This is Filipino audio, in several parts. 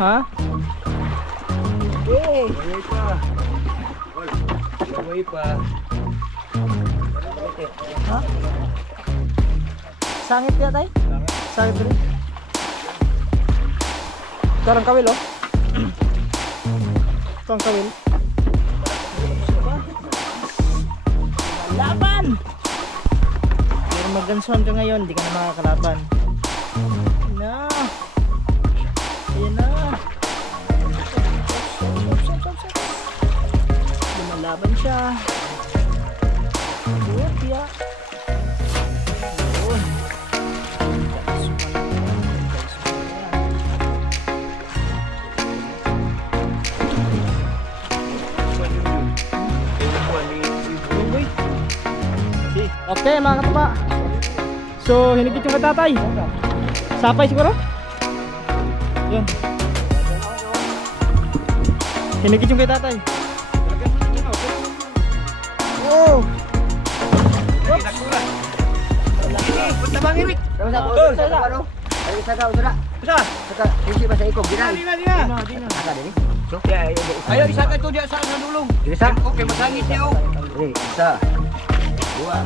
Ha? Hey. Buhay pa. Buhay pa. Ha? Sangit ya tay? Sangit rin. Ito ang kawil oh. Ito ang kawil. Laban! Pero maggansuhan ka ngayon, di ka na makakalaban. Na. Ayan na. Lumalaban siya. Buhat ya. Yun. Okay mga katuba. So hinigit yung katatay. Sapay siguro? Yun. Hinigit yung katatay. Oh. Punta bang imik? Ayo isaka itu dia sa dulong. Oke, masangit niya oh. Isa. Dua.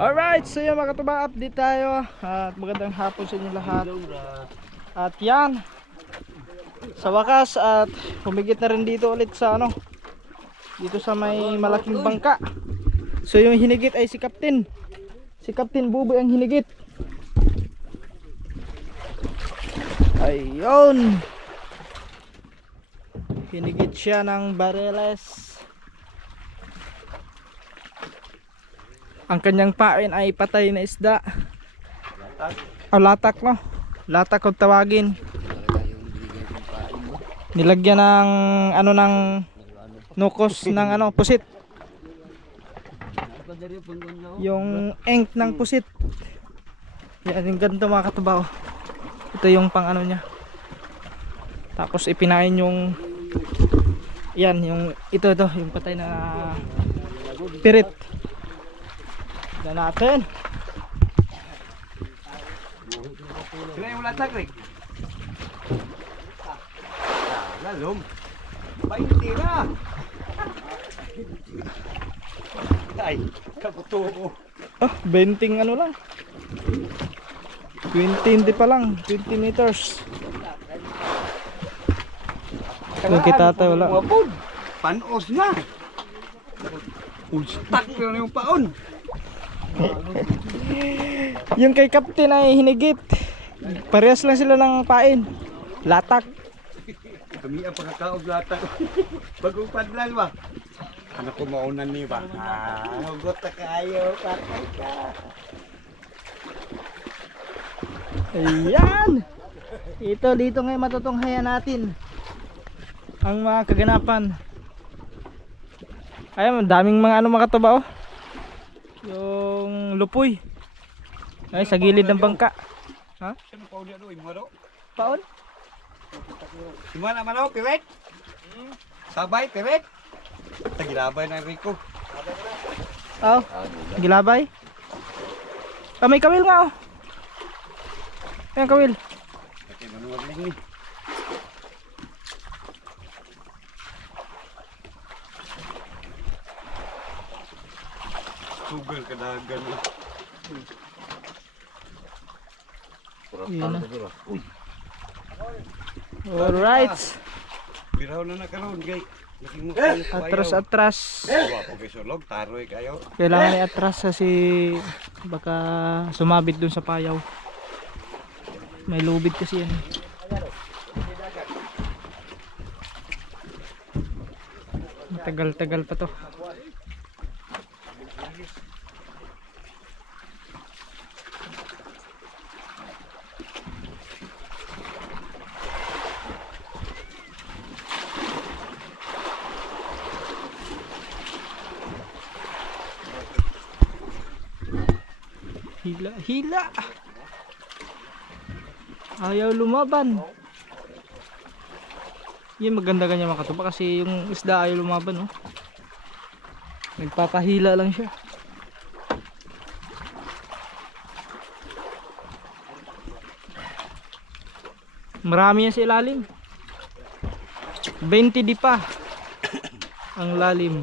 Alright, so yun mga katuba, update tayo. At magandang hapon sa inyo lahat. At yan, sa wakas at humigit na rin dito ulit sa ano, dito sa may malaking bangka. So yung hinigit ay si Captain Buboy ang hinigit. Ayun, hinigit siya ng bareles. Ang kanyang pain ay patay na isda. Latak no? Latak kung tawagin. Nilagyan ng ano, ng nukos ng ano, pusit. Yung ink ng pusit. Yan yung ganito mga katubaw. Ito yung pang ano niya. Tapos ipinain yung yan, yung ito yung patay na pirit. Na natin. Sila yung latak, Rick. Lalong. 20 na. Ay, kabuto ko. Oh, 20 ano lang. 20 hindi pa lang, 20 meters. Kung kita tayo wala. Panos na. Ulstak na yung paon. Yung kay Captain ay hinigit. Parehas lang sila ng pain. Latak. Kami ang pagkakaog latak. Bagong padlan ba? Ano ko maunan ni ba? Hugot na kayo. Patay ka. Ayan. Dito ngayon matutunghayan natin ang mga kaganapan. Ayun, daming mga ano mga katuba oh. Yung lupoy. Ay, sa gilid ng bangka. Ha? Sino pa ulit doon? Imaro? Paon? Simana man ako, piwet? Sabay, piwet? Tagilabay na Rico. Oh, gilabay. Ah, may kawil nga oh. Ayan kawil. Kasi manuwag lang ni. Sugal ka dagan mo. Yan na. Alright. Biraw na nakaroon, gay. Atras. Wapo kay sulog, taroy kayo. Kailangan i-atras kasi baka sumabit dun sa payaw. May lubid kasi yan. Matagal-tagal pa to. Hila. Ayaw lumaban. Yan maganda ganyan mga katupa kasi yung isda ayaw lumaban, oh. Nagpapahila lang siya. Marami yan sa ilalim. 20 di pa ang lalim.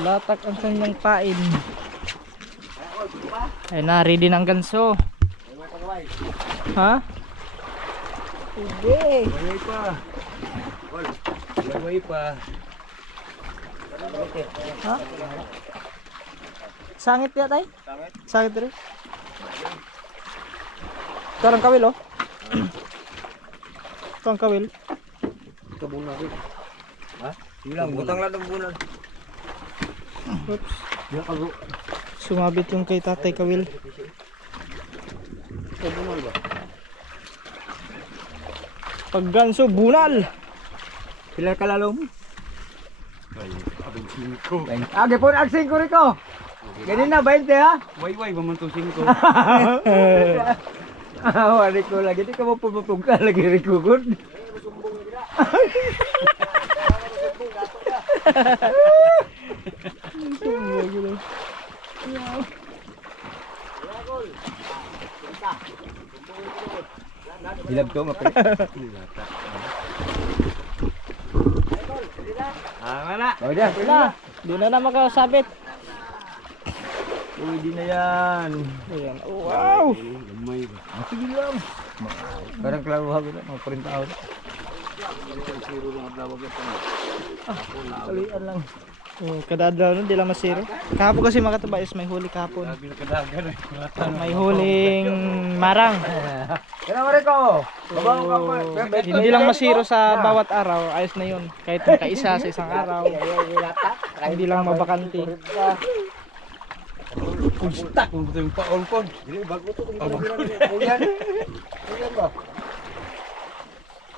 Latak ang kanyang pain. Ay na, ready ng ganso. Ha? Sige. Buhay pa. Buhay pa. Ha? Sangit ya tay? Sangit rin. Ito ang kawil, oh. Ito ang kawil. Ito bunal rin. Ha? Ilang butang lang ng bunal. Oops. Diyan ka bro. Sumabit yung kay tatay kawil. Ito bunal ba? Pag ganso, bunal. Pila ka lalo mo? Ay, abing 5. Age po ang 5 rito. Ganun na 20 ha? Way mamanto 5. Wali ko lagi di ka mo pupupugka lagi rikugod. Hilag to mapit. Mana? Oh dia. Di na makasabit. Uy, di na yan. Ayan. Oh, wow. Gamay ba? Sige lang. Parang klaruhag ito, mga 40 taon. Kalian lang. Oh, kadadaw no, di lang masiro. Kahapon kasi mga katuba is may huli kahapon. May huling marang. Kaya mo rin ko. Hindi lang masiro sa bawat araw, ayos na yun. Kahit makaisa sa isang araw. Hindi lang mabakante. Kustak mo ito yung paon-pon. Hindi, bago ito. Uyan. Uyan ba?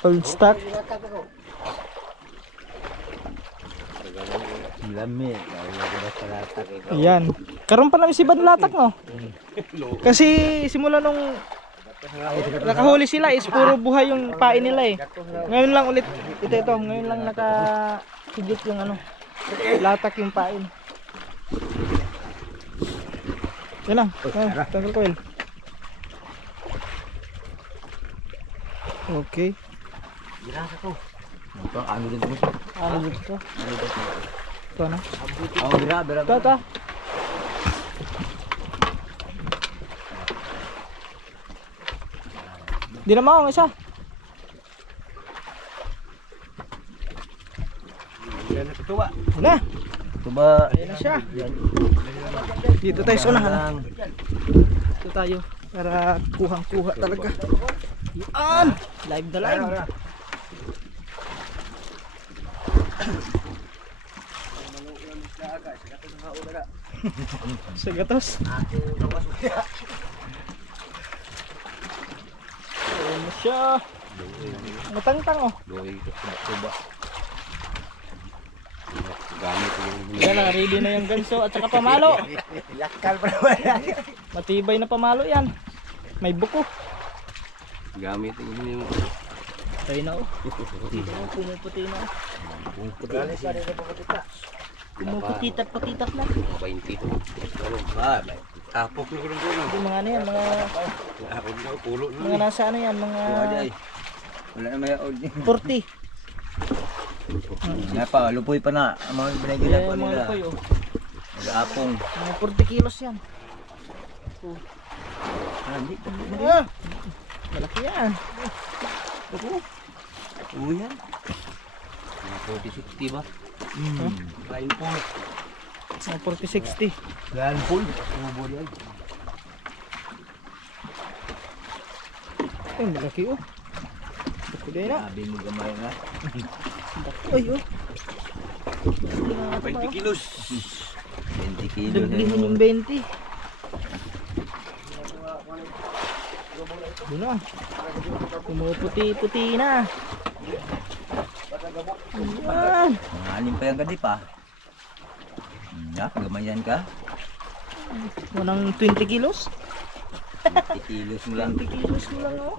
Old stock. Lamig. Ayan. Karoon pa namin si Banlatak, no? Kasi simula nung nakahuli sila is puro buhay yung pain nila eh. Ngayon lang ulit ito. Ngayon lang nakahigit yung ano. Latak yung pain. Yan lang. Tanggal ko yun. Okay. Ginasa ko. Ano din mo? Ano dito? Ito na. Oh, bira. Ito. Di na maong isa. Yan na tuwa. Na. Tuba. Ayan na siya. Dito tayo sa unahan. Dito tayo. Para kuhang-kuha talaga. Yan. Live na live. Sa gatos. Ayan na siya. Matangtang oh. Tuba. Gamit yung Yan na, ready na yung ganso at saka pamalo. yakal pa naman. Matibay na pamalo yan. May buko. Gamit yung Tayo na oh. Pumuputi na oh. Pumuputitat-patitat na. 20. Ano ba? Tapok na gulong gulong. Yung mga ano yan, mga nasa ano yan, mga Wala na may old. 40. Nga pa, lupoy pa na. Ang mga binigyan Yan pa yung mga nila. lupoy oh. Nag-aapong. Mga 40 kilos yan. Hindi. Malaki yan. Oo yan. Mga 40-60 ba? Line po. Mga 40-60. Line po. Subo yan. Ay, malaki oh. Pwede na. Sabi mo gamay na. Ay oh. 20 kilos. 20 kilos. Daglihan yung 20. Doon na. Pumuputi-puti na. Ayan. Mga anim pa yung gadi pa. Gamayan ka. Unang 20 kilos? Kilos mo lang. 20 kilos mo lang oh.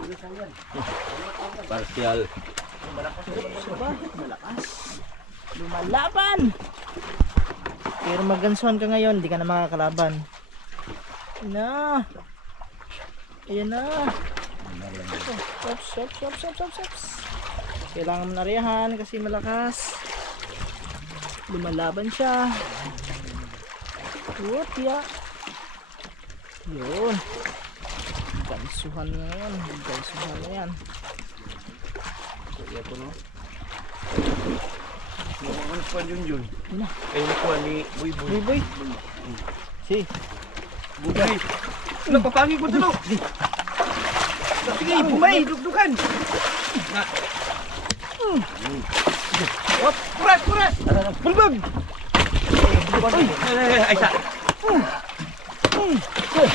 Partial. Malakas. Lumalaban. Pero magansuhan ka ngayon, hindi ka na makakalaban. Ayan na. Ayan na. Stops. Kailangan mo na riyahan kasi malakas. Lumalaban siya. Whoop, ya. Yun. Gansuhan na yan. Gansuhan na yan. Kaya po no. Ano pa yun? Yun na. Ay nakuha ni Boy. Boy. Si. Bugay. Napapangin ko dito. Sige, bumay, dugdugan. Na. What? Kuras. Bulbog. Ay sa.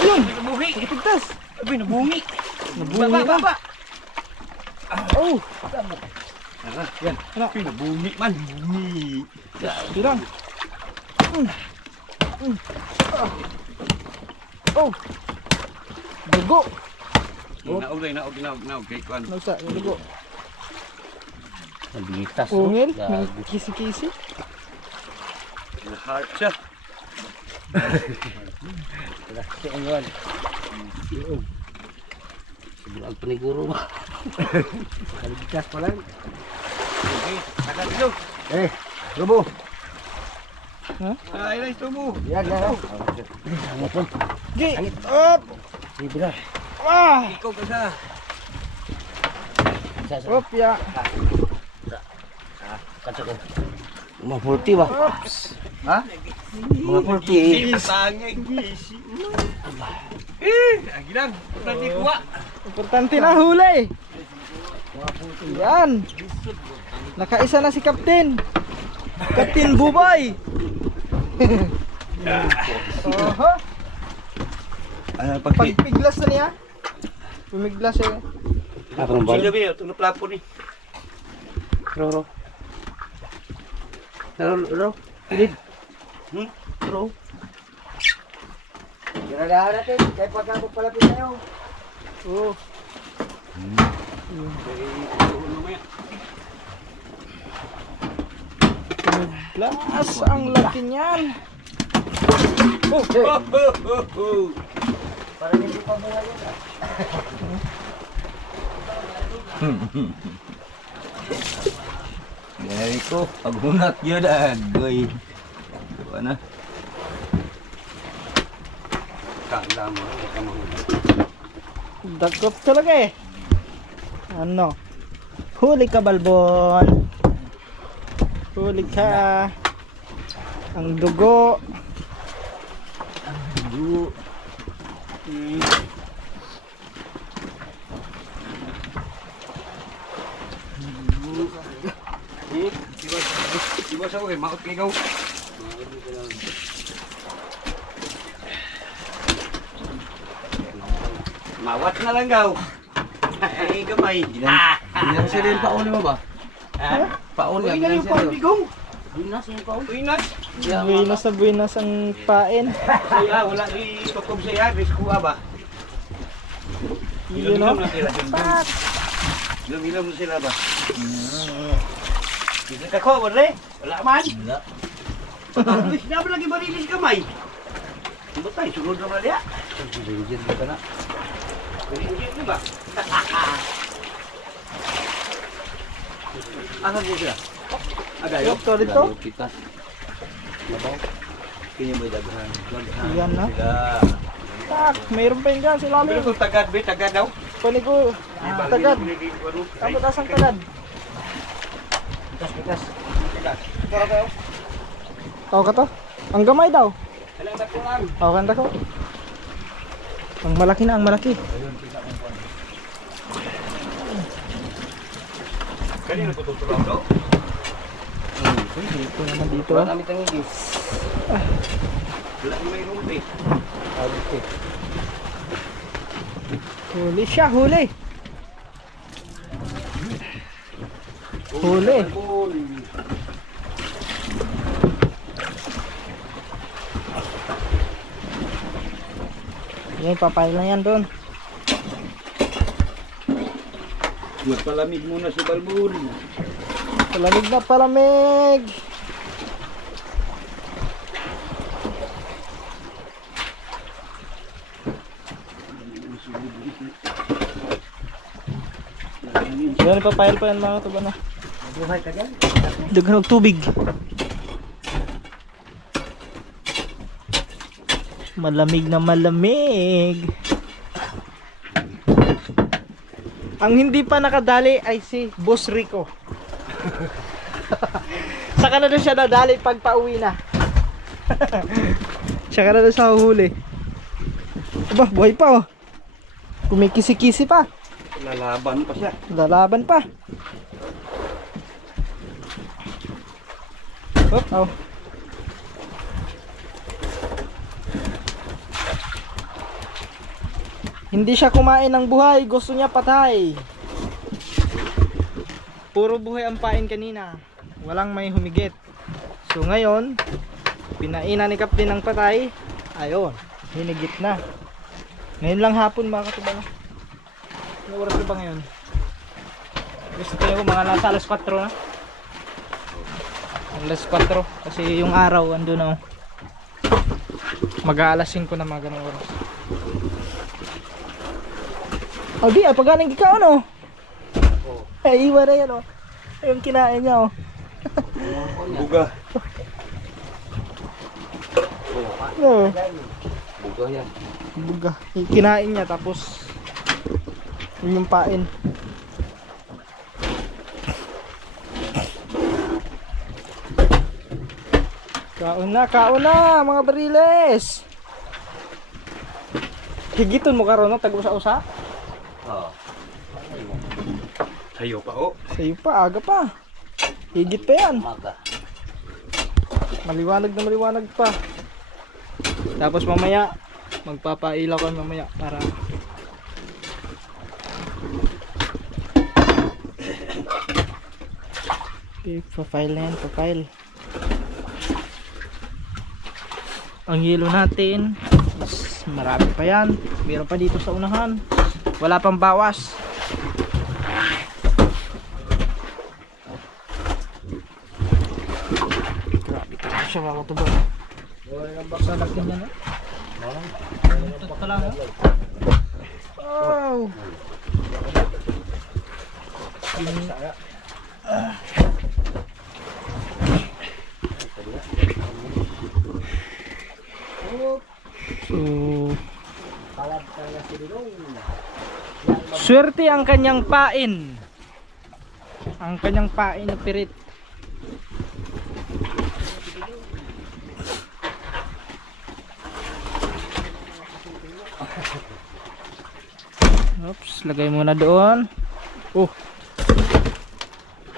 Yun. Nabuhi. Pagtas. Abi nabungi. Nabungi na. Baba. Oh. Yan. Ano? Nabungi man. Bungi. Tirang. Oh. Dugo. Naog kay kuan. Nausa, yung dugo. Nabitas. Ungil, may kisi-kisi. Heart siya. Laki ang yun. Siguro ang paniguro ba? Kaligtas pa lang. Okay, tagal dito. Rubo. Ay, nice to mo. Yan. Angit mo. Gi. Up. Sige na. Ikaw ka sa. Up ya. Kaso ko. Mga 40 ba? Oops. Ha? Mga 40. Tanging gisi. Agi lang. Nanti kuha. Importante na huli. Yan. Nakaisa na si Captain. Captain Bubay. Oho. Ano Pagpiglas na niya. Pumiglas siya. Ako ba? Sino ba yun? Itong naplapo ni. Roro. Pilid. Roro. Ginagawa natin. Kaya pagkakapalapit na yun. Oh. Pumiglas ang laki niyan. Parang hindi pa buhay yun ah. Dari ko, paghunat yun agoy. Diba na? Kala mo, hindi ka mahunat. Dagkot talaga eh. Ano? Huli ka, Balbon. Huli ka. Ang dugo. Dugo. Diba sa uwi, makot kay ikaw. Mawat na lang gaw. Ay, gamay. Ilan sila yung pauli mo ba? Pauli Uy, ang na ilan yung sila yun? paubigong. Buinas yung pauli. Uy, na. Buenas ang pain. Saya, wala rin tukob saya. Riskuha ba? Yun Ilom-ilom o. na sila. Ilom-ilom na sila ba? Bisa ka ko, wala wala man. Wala. Hindi ba lagi marilis kamay? Ano tayo, sunod naman niya. Ringgit mo ka na. Ringgit na ba? Asan mo sila? Agayo. Ito dito. Pitas. Labaw. Kanya may daghan. Yan na. Sila. Tak, mayroon pa yun dyan si Pero Lalo. kung tagad, be, tagad daw. Panigo. Tagad. Tapos asang tagad. Pitas. Para kayo. Tao ka to? Ang gamay daw. Alam na ko lang. Tao kanta ko. Ang malaki na, ang malaki. Kanina ko tutulaw daw. Ito naman dito. Wala kami tangigi. Wala may rumpi. Huli siya, huli. Huli. Yan, papayal na yan doon. Magpalamig muna si Balbon. Palamig na palamig. Yan, papayal pa yan mga tuba na. Buhay ka dyan. Daghan og tubig. Malamig na malamig. Ang hindi pa nakadali ay si Boss Rico. Saka na doon siya nadali pag pauwi na. Saka na doon sa huli. Aba, buhay pa oh. Kumikisi-kisi pa. Lalaban pa siya. Lalaban pa. Oh. Hindi siya kumain ng buhay, gusto niya patay. Puro buhay ang pain kanina. Walang may humigit. So ngayon, pinaina ni Captain ng patay. Ayun, hinigit na. Ngayon lang hapon mga katubang. Ano oras na ba ngayon? Gusto ko mga nasa alas 4 na. Alas 4 kasi yung araw ando na. Mag-aalas 5 na mga ganung oras. Oh di, paganing ikaw no? Ay, iwa na yan oh. Yung kinain niya oh. Buga. No. Buga yan. Buga. Kinain niya tapos yun yung pain. Kaon na mga bariles. Higiton mo karon no tag-usa-usa. Oo. Sayo pa oh. Sa'yo pa, aga pa. Higit pa yan. Maga. Maliwanag na maliwanag pa. Tapos mamaya magpapailaw ko mamaya para okay, profile na yan, profile. Ang yelo natin is marami pa yan. Meron pa dito sa unahan. Wala pang bawas. Grabe ka siya mga tubo. Sa laki niya no? Ito ka lang no? Oh! So, swerte ang kanyang pain. Ang kanyang pain na pirit. Oops, lagay muna doon. Oh.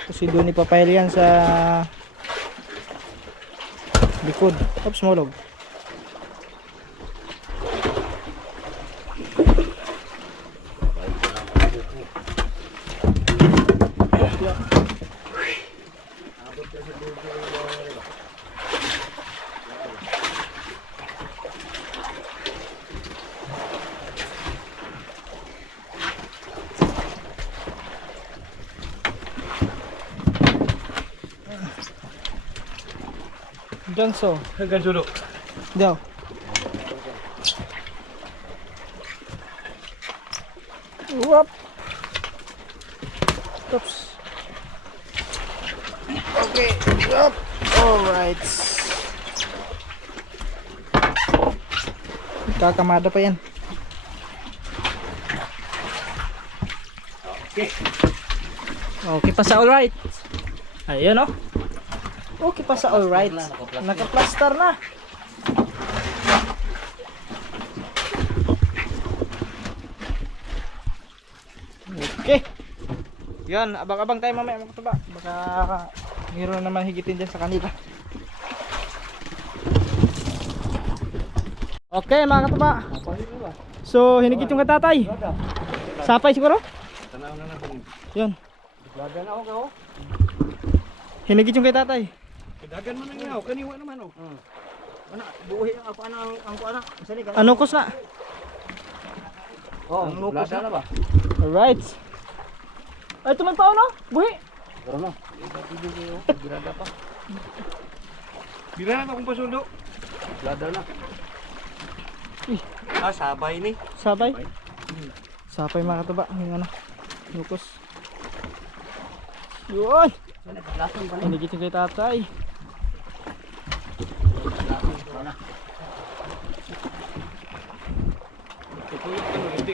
Kasi doon ipapail yan sa likod. Oops, molog. Johnson, Hanggang sulok. daw. Whoop. Oops. Okay. Whoop. All right. Kakamada pa yan. Okay. Okay pa sa all right. Ayun oh. Okay pa sa all right. Naka-plaster na. Okay. Yan, abang-abang tayo mamaya mga katuba. Baka mayroon naman higitin dyan sa kanila. Okay mga katuba. So, hinigit yung katatay. Sapay siguro? Tanaw na natin. Yan. Dagan ako ka oh. Hinigit yung kay tatay. Dagan man nga oh. Kaniwa naman oh. Ana, buhi ang ako ana ang ko ana. Sani ka? Ano kos na? Oh, lada na ba? Alright. Ay, tuman pa no? Buhi. Pero na. Grada pa. Bila na akong pasundo. Lada na. Ah, sabay ni. Sabay. Sapay mga katuba. Yung ano. Lukos. Yun. Lason pa na. Hinigit yung kay tatay.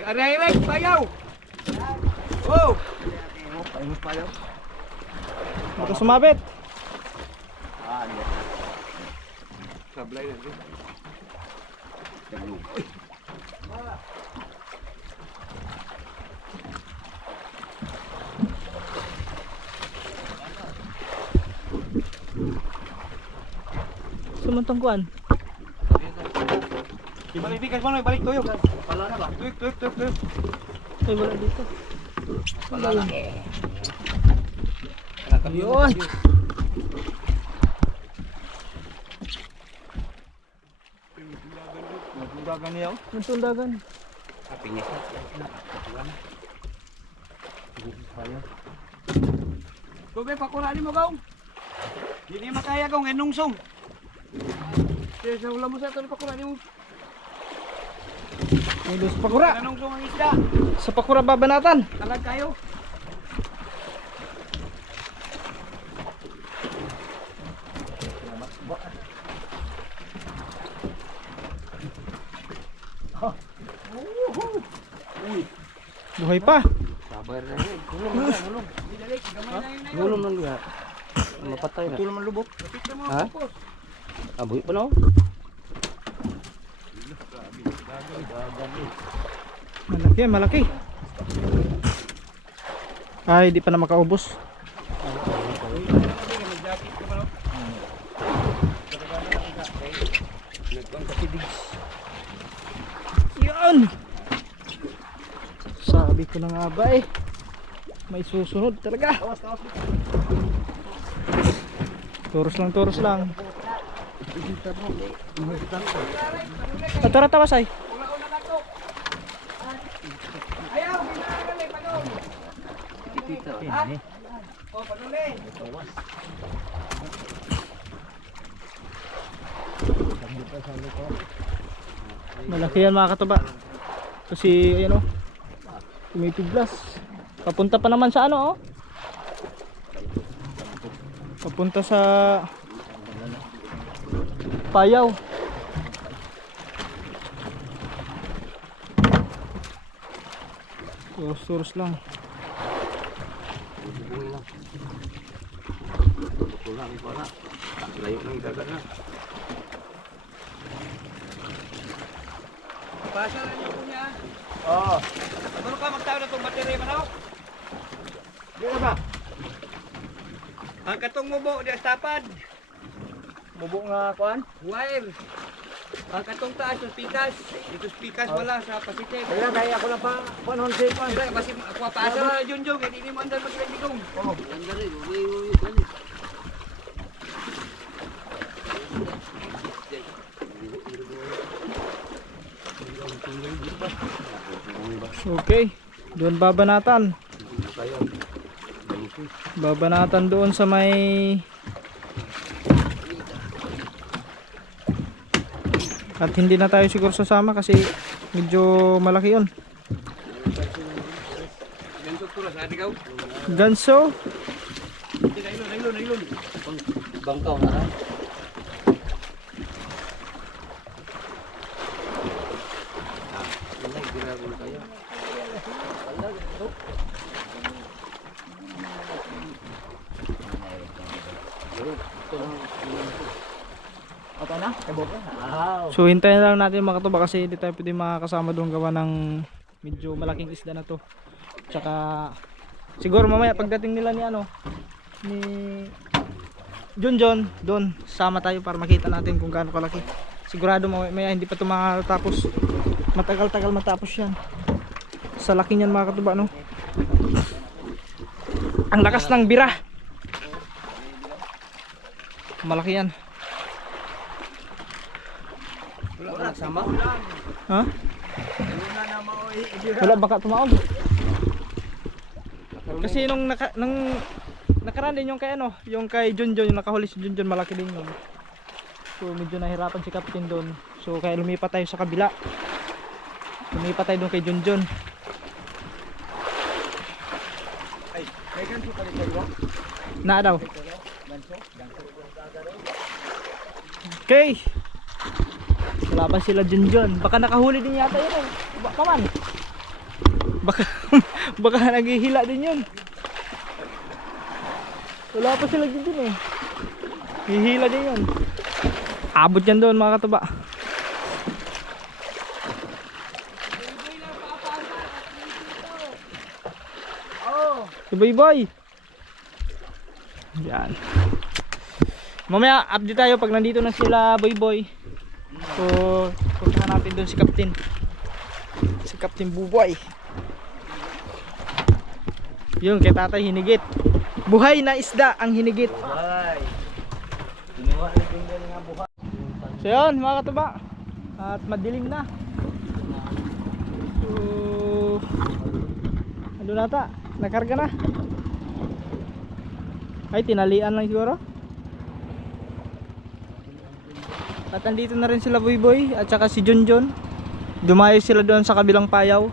Aray, payaw! Oh! Paingot pa yun. Baka sumabit. Sablay na din. Sumantangkuan. Ibalik di kas balik tuyok. Pala na ba? Tuyok. Ay, wala dito. Pala na. Yun. Nagdagan niya. Nagtundagan. Kapinya sa. Gobe pakurani mo gaong. Dili makaya gaong enungsong. Kaya sa ulam mo sa ito pakurani mo. Ay, doon sa pakura. Enungsong ang isda. Sa pakura babanatan. Talag kayo. Buhay pa. Sabar na yun. Gulong na, gulong. Gulong lang diha. Mapatay na. Tulong man lubok. Ha? Aboy pa no? Malaki yan, malaki. Ay, di pa na makaubos. Yan. Sabi ko na nga ba eh. May susunod talaga. Turos lang. Tara tawas ay. Oh, panuli. Malaki yan mga katuba. Kasi ayan o. Tumituglas. Papunta pa naman sa ano oh. Papunta sa Payaw. Turos lang. Buhay lang. Tulang ito na. Layo ng dagat na. Pasa na niyo po niya. Oo. Ano ka magtawag na itong baterya man ako? Di na ba? Ang katong mubo di astapad. Mubo nga kuan. Wire. Ang katong taas yung pikas. Dito pikas wala sa Pacific. Kaya ako na pa panon sa kuan. Dira basi ako paasa na Junjong kay di mo andar magiging. Oh, ganda rin. Uy. Okay. Doon babanatan. Babanatan doon sa may at hindi na tayo siguro sasama kasi medyo malaki yun. Ganto turas adi kaw. Ganso. Nailon. Bangkaw na. So hintayin lang natin mga katuba kasi hindi tayo pwede makakasama doon gawa ng medyo malaking isda na to. Tsaka siguro mamaya pagdating nila ni ano ni Junjon doon sama tayo para makita natin kung gaano kalaki. Sigurado mamaya hindi pa ito makatapos. Matagal-tagal matapos yan. Sa laki niyan mga katuba no. Ang lakas ng bira. Malaki yan. Wala ka nagsama? Ha? Luna na maoy. Wala baka tumaog. Kasi nung nakaraan din yung kay ano, yung kay Junjun, yung nakahuli si Junjun, malaki din yun. So medyo nahirapan si Captain doon. So kaya lumipat tayo sa kabila. Lumipat tayo doon kay Junjun. Ay, may ganito ka rin kayo? Na daw. Okay. Wala pa sila Junjun. Baka nakahuli din yata yun eh. Baka man. Baka naghihila din yun. Wala pa sila Junjun eh. Hihila din yun. Abot yan doon mga katuba. Si Boy Boy. Yan. Mamaya update tayo pag nandito na sila Boy Boy. So punta natin doon si Captain. Si Captain Buboy. Yung kay tatay hinigit. Buhay na isda ang hinigit. Ay. Ginawa na din nga buhay. So yun mga katuba. At madilim na. So ano nata? Nakarga na. Ay tinalian lang siguro. At andito na rin sila Boy Boy at saka si Junjun. Dumayo sila doon sa kabilang payaw.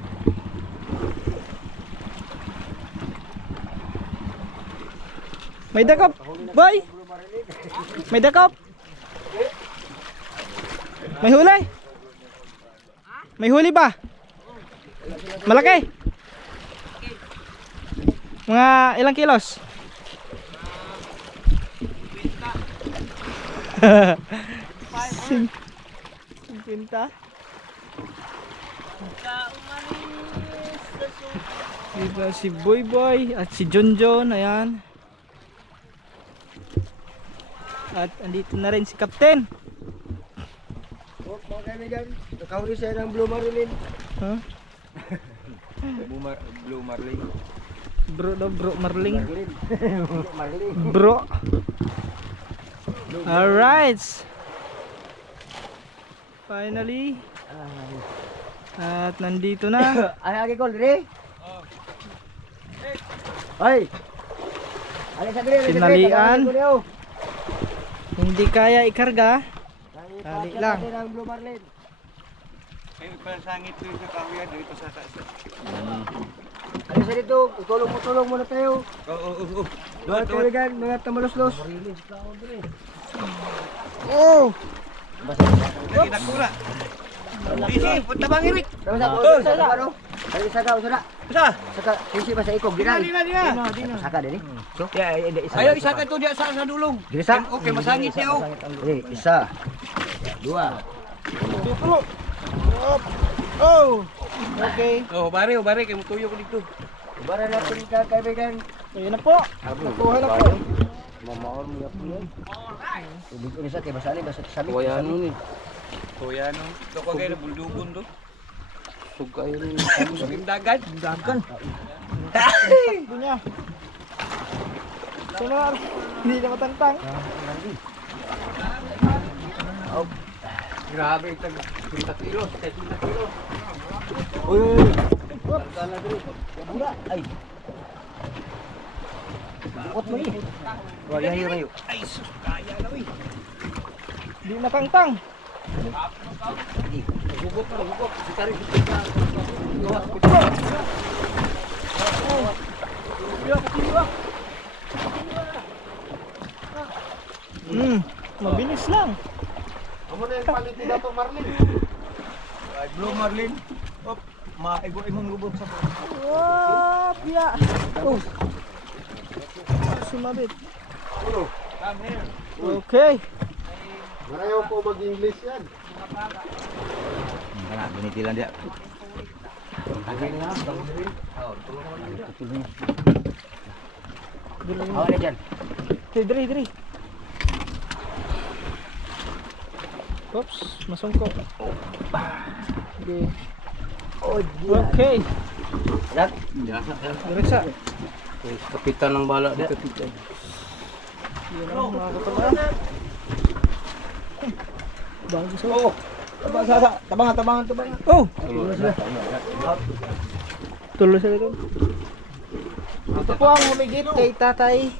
May dakop, boy. May dakop. May huli. May huli ba? Malaki. Mga ilang kilos? Pinta. Dito si Boy Boy at si Junjun, ayan. At andito na rin si Captain. Oh, mga kaibigan, nakahuli siya ng Blue Marlin. Huh? Blue Marlin. Bro daw, bro Marling. Marlin. Bro. Alright. Finally. At nandito na. Ay, agi ko, dire. Ay. Ay, sa dire. Sinalian. Hindi kaya ikarga. Tali lang. Blue Marlin. Kayo pasangit dito sa kawiya dito sa taas. Ano sa dito? Tulong muna tayo. Oo. Mga kaibigan, mga tamalos-los. Oh! Nakura. Bisi, punta bang Erik? Saka. Saka, sisi ba sa ikog? Dina. Saka din eh. Ayo, isaka to dia sa dulong. Disa? Okay, masangit niya oh. Isa. Dua. Tulo. Oh! Okay. Oh, bare kay mutuyo ko dito. Bara natin ka kaibigan. Ayun na po. Nakuha na po. Mamaor mo yan. Tubig ko nisa kay basali basta sabi. Kuya ni. Toyano. To ko kay buldugon to. Sugay ni. Ako sa dagan. Dagan. Dunya. Sunar. Hindi na matantang. Grabe tag 30 kilos, 30 kilos. Uy. Bura ay. Bukot mo ni. Wala hirayo. Ay sus, kaya na wi. Di na tangtang. Bukot. Sitari. Mabilis lang. Amo na yung quality dato Marlin. Ay Blue Marlin. Op, maigo imong lubot sa. Wah, piya. Oh. Sumabit. Ulo. Come here. Okay. Marayo ko mag-English yan. Kana binitilan dia. Agay na. Oh, tulungan. Oh, ada dyan. Diri. Oops, masungko. Okay. Okay. Dak. Diretsa. Kapitan ng bala di kapitan. Yan ang mga kapala. Bagus oh. Tabangan. Oh! Tulo sila doon. Ito po ang humigit kay Tatay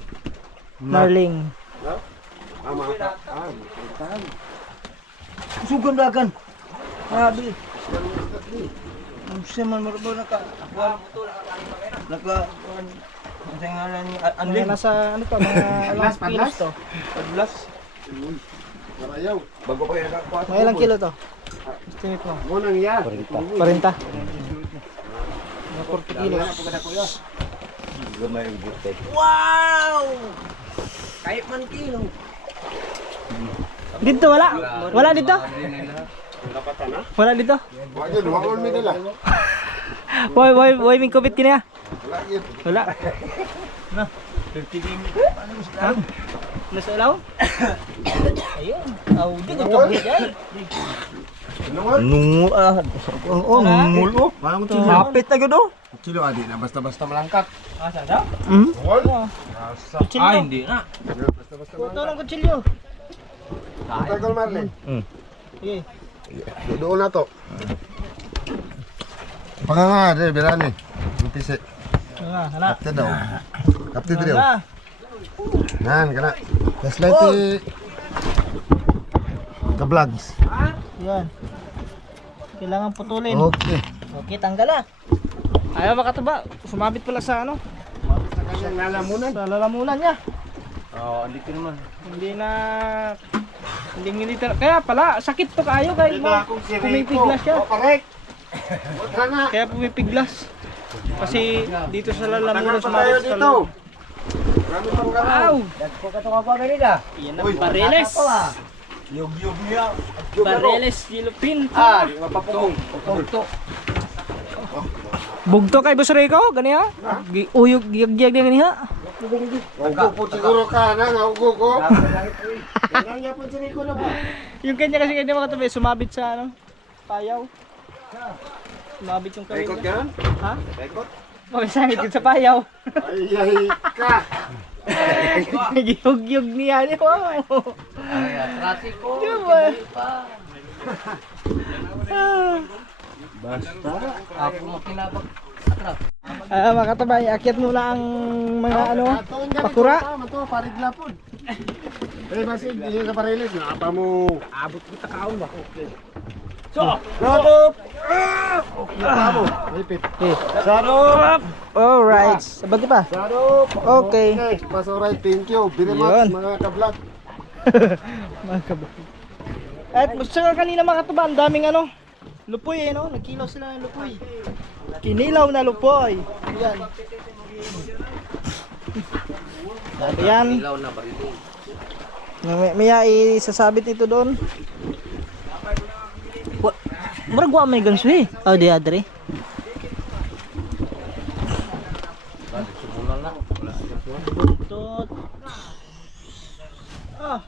Marling. Sugam dagan. Grabe. Ang seman mo naka. Ang ngalan ni Mga nasa ano pa, mga ilang kilos to? Padlas. Marayaw. Bago pa yan nakakuha. Mga ilang kilo to? Estimate mo? Munang iya. 40. Mga 40 kilos. Wow! Kahit man kilo. Dito wala? Wala dito? Wala dito? Wala yun, wakon mi nila. Boy, may kupit kina. Wala yun. Wala. Na. 50 game. Ha? Nasa ilaw? Ayun. Di ko kapit ay. Nungul nungul oh. Parang Kapit na gado. Kilo adi na basta-basta malangkat. Asa daw? Wala. Kutsilyo. Hindi na. Basta-basta Kuto ng kutsilyo. Tagal Marlin. Sige. Doon na to. Panganga de berani. Umpise. Hala. Kapte daw. Kapte daw. Hala. Nan kana. Gaslight ka vlogs. Yan. Kailangan putulin. Okay. Okay, tanggal na. Ayaw makataba. Sumabit pala sa ano? Sa lalamunan. Sa lalamunan niya. Oo, andito naman. Hindi kaya pala sakit to kayo kay mo. Pumipiglas siya. Correct. Wala na. Kaya pumipiglas. Kasi dito sa lalamunan Tagal pa tayo sumabit sa dito. Marami pang galaw. Wow! Dagko ka to ka Merida. Yan ang Bareles. Yug niya. Bareles Philippine. Di mapapugong. Pugto. Bugto kay Boss Rico, ganiha? Uyog giyag ganiha. Ugo po siguro ka na nga ugo ko. Kailangan niya po si Rico na ba? Yung kanya kasi kanya makatabi, sumabit sa ano? Payaw. Sumabit yung kawil. Rekod niya. ka? Ha? Rekod? Mamasahit yun sa payaw. Ay ka. Giyog-giyog niya. Wow. Trafiko. Di ba? Basta. Ako mo kinabag. Makatabay, akyat muna ang mga ano, pakura. Mato parigla po. Basi di ka pareles na apa mo. Abot kita kaon ba? Okay. So, Sarop! Okay pa mo. Lipit. Sarop! Alright. Sabati pa. Sarop! Okay. Mas alright, thank you. Very Yun. much mga ka-vlog. Mga kabay. At gusto nga kanina makataba, ang daming ano, lupoy eh, no? Nagkilaw sila ng lupoy. Kinilaw na lupoy. Ayan. Sabi yan. Ilaw na pa rito. Maya isasabit ito doon. Murag wa may ganso eh. Oh, di adre. Sumulan na. Wala. Tot. Ah.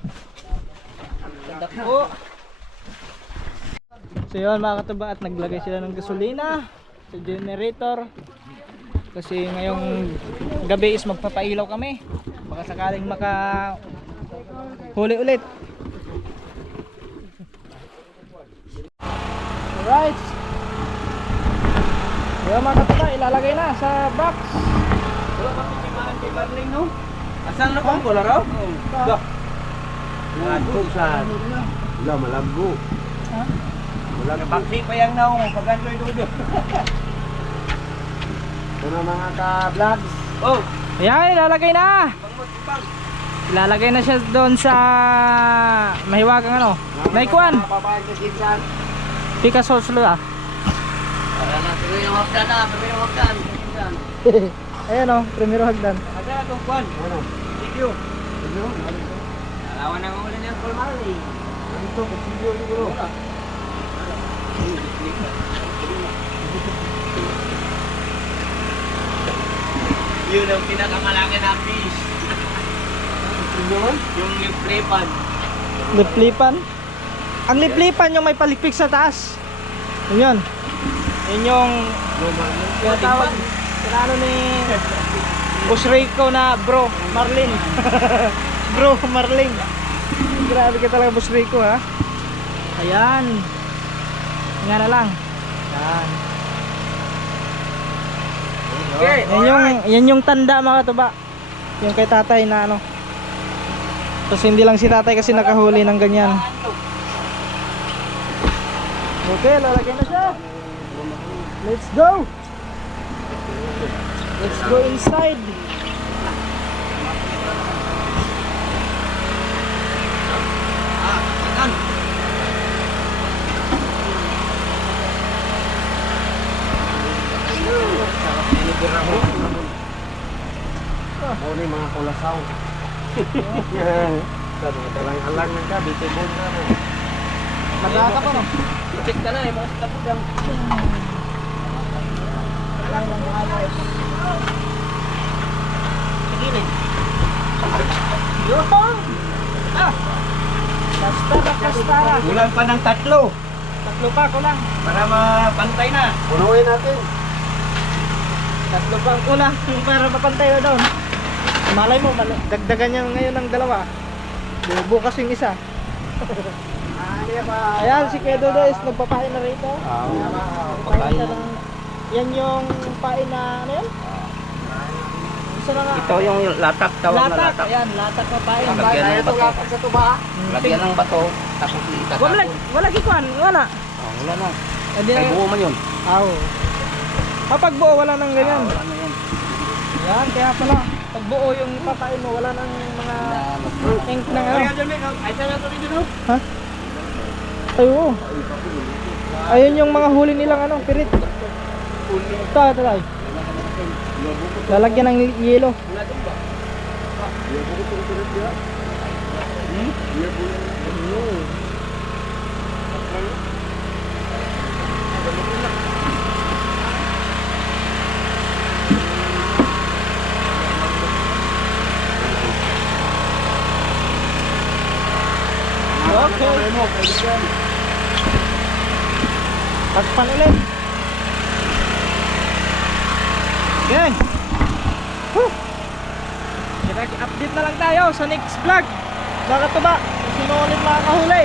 Ganda po. So yun mga kataba, at naglagay sila ng gasolina sa generator. Kasi ngayong gabi is magpapailaw kami. Baka sakaling maka huli ulit. Alright. Yung mga kataba, ilalagay na sa box. Wala pa pipimahan kay Marlene, no? Asan na kong bola raw? Ba? Malaggo sa. Wala, malaggo. Ha? Bakli pa yang naong paganoy dudo. Ito na mga ka-vlogs. Oh, Ayan, ilalagay na. Ilalagay na siya doon sa mahiwagang ano. Naikuan. Babae sa kinsan. Picasso sila. para na tuloy ng hagdan na, tuloy ng hagdan. Ayan o, primero hagdan. Ada na itong kwan. Ano? Thank you. Alawan na ng ulan yung Paul Marley. Ano ito? Kutsilyo siguro. Yun ang pinakamalaki na fish. Kutsilyo man? Yung liprepan. Liplipan. Ang liplipan yung may palikpik sa taas. Yun yun. Yun yung tinatawag ano ni Boss Rico na bro Marlin. Bro Marlin. Grabe ka talaga Boss Rico ha. Ayan. Nga na lang. Yan. Okay, Yan yung tanda mga katuba. Yung kay tatay na ano. Tapos hindi lang si tatay kasi nakahuli ng ganyan. Okay, lalagyan na siya. Let's go. Let's go inside. Ako ni mga kulasaw. Dalang-alang na ka, bitibon na. Madaka pa no? Check ka na eh, mga tapos Yun! Ah! Kastara. Kulang pa ng tatlo Tatlo pa ko lang. para mapantay na. Punuin natin. Tatlo pa kulang para mapantay na doon. Malay mo, dagdagan niya ngayon ng dalawa. Bukas yung isa. Ayan, si Kuya Dodo is nagpapain na rito. Papain na ng... Yan yung pain na ano yan? Isa na nga. Ito yung latak, tawag na latak. Ayan, latak na pain. Lagyan ng bato. Latak sa tuba. Lagyan ng bato, tapos itatapon. Wala kikuan, wala. Wala na. Hindi Ay, na. buo man yun. Aw. Kapag buo, wala nang ganyan. Wala na yun. Yan, kaya pala. Pag buo yung papain mo, wala nang mga ink ng ano. Ha? Ay, oo. Ayun yung mga huli nilang ano, pirit. Ito, ay. Lalagyan ng yelo. Okay. Pagpan ulit. Gang. Update na lang tayo sa next vlog. Baka to ba? Sino ulit makakahuli?